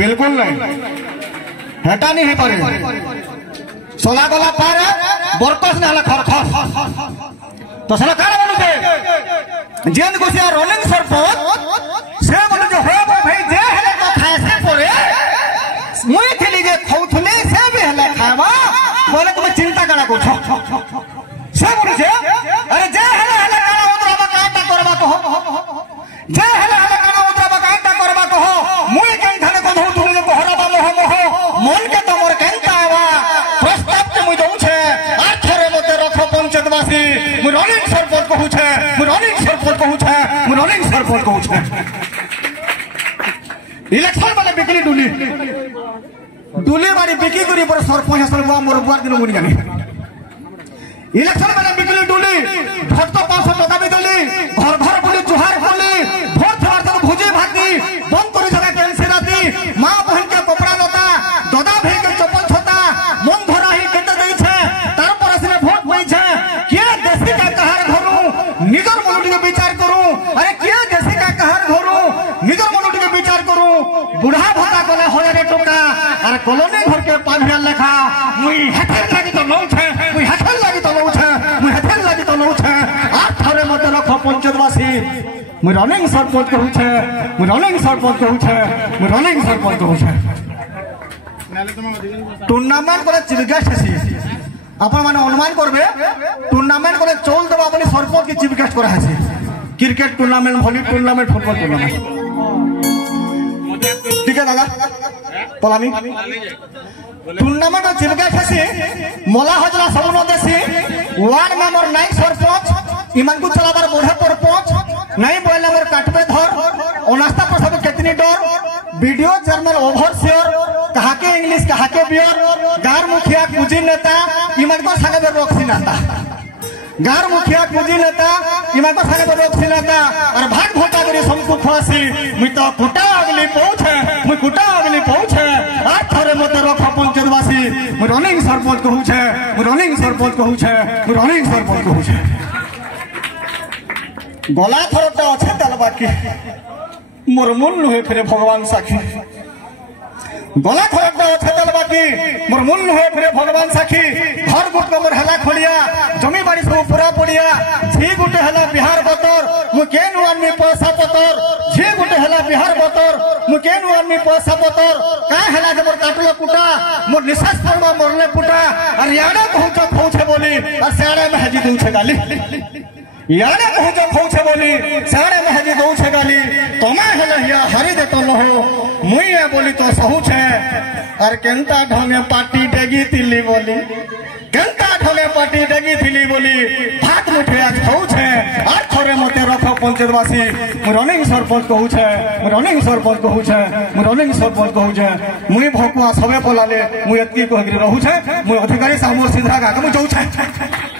बिल्कुल नहीं हेटा नहीं है पारे सोला गला पार बरकस ना खर खर तो सला कार बोलू के जेन गुसिया रोलिंग सरपंच से बोलू जो हो भाई जे हेले तो खाए से परे मुई थली जे खौथले से भी हेले खावा बोले तुम चिंता करा को से बोलू जे अरे जे हेले हेले काना उतराबा काटा करबा कहो जे हेले हेले काना उतराबा काटा करबा कहो मुई केन थाने को धौ तुम को हराबा मोह मोह मन के तमर केनता आवा प्रस्ताव के मुई दऊ छे आखरे मते रखो पंचायतवासी मुई रोलिंग सरपंच कहू छे मुई रोलिंग सरपंच कहू छे मुई रोलिंग सरपंच कहू छे इलेक्शन वाले बिकली डुली डुली बारी बिकी करी पर सरपंच हसन बा मोर बुआर दिन मुनी जाने इलेक्शन वाले बिकली डुली भोट तो 500 टका भी दली घर घर बोली जुहार बोली भोट छवार तक भुजी भाती बंद करी जगह कैंसिल आती मां बहन के कपड़ा लता दादा भाई के चप्पल छोटा मन धरा ही केते देई छे तार पर असने भोट होई छे के देशी का कहर घरू निगर मनुटी के विचार करू अरे के देशी का कहर घरू निगर मनुटी के विचार करू बुढ़ा भत्ता कोले होय रे टोका अरे कॉलोनी घर के पाभिया लेखा मुई हेथेर लागी तो नौ छे मुई हेथेर लागी तो नौ छे मुई हेथेर लागी तो नौ छे आ थारे मते रखो पंचायतवासी मुई रनिंग सरपंच कहू छे मुई रनिंग सरपंच कहू छे मुई रनिंग सरपंच कहू छे टूर्नामेंट करे चीफ गेस्ट छे अपन माने अनुमान करबे टूर्नामेंट करे चोल देबा अपनी सरपंच के चीफ गेस्ट करा है cricket tournament volley tournament football tournament ठीक है दादा पलामी टूर्नामेंट चीफ गेस्ट है मोला हजरा सबनो देसी वार्ड मेंबर नाइक सरपंच इमान को चलाबार बुढ़ा सरपंच नहीं बोले मोर काटबे धर अनास्था पर सब कितनी डर वीडियो जर्नल ओवरसियर कहा के इंग्लिश कहा के बियर गार मुखिया कुजी नेता इमान को संगे रोक्सी नेता गार मुखिया कुजी नेता इमान को संगे रोक्सी नेता और भाग भोटा करी समकु फांसी मुई तो कुटा अगली पहुंचे मुई कुटा अगली पहुंचे आ थरे मते रखो पंचायतवासी मुई रनिंग सरपंच कहू छे मुई रनिंग सरपंच कहू छे मुई रनिंग सरपंच कहू छे गला थरटा अच्छे दल बाकी मोर मन नुहे फिरे भगवान साखी गला थरटा अच्छे दल बाकी मोर मन नुहे फिरे भगवान साखी घर गुट को मोर हला खोलिया जमी बाड़ी सब पूरा पड़िया झी गुटे हला बिहार बतर मु केन आदमी पैसा पतर झी गुटे हला बिहार बतर मु केन आदमी पैसा पतर का हला जे मोर काटलो कुटा मोर निश्वास पड़वा मरले पुटा और याडा पहुंचे बोली और साड़े में हजी दूछ गाली याने पहुंचे पहुंचे बोली सारे महजी दो छे गाली तमा हेलहिया हरि दे तो हो मुई ए बोली तो सहू छे और केंता ढंगे पार्टी देगी तिली बोली केंता ढंगे पार्टी देगी तिली बोली भात मुठे आज खाऊ छे आज थोरे मते रखो पंचायतवासी मु रनिंग सरपंच कहू छे मु रनिंग सरपंच कहू छे मु रनिंग सरपंच कहू छे मुई भकुआ सबे पलाले मु एतकी कहगिरी रहू छे मु अधिकारी सामोर सीधा गाके मु जाऊ छे।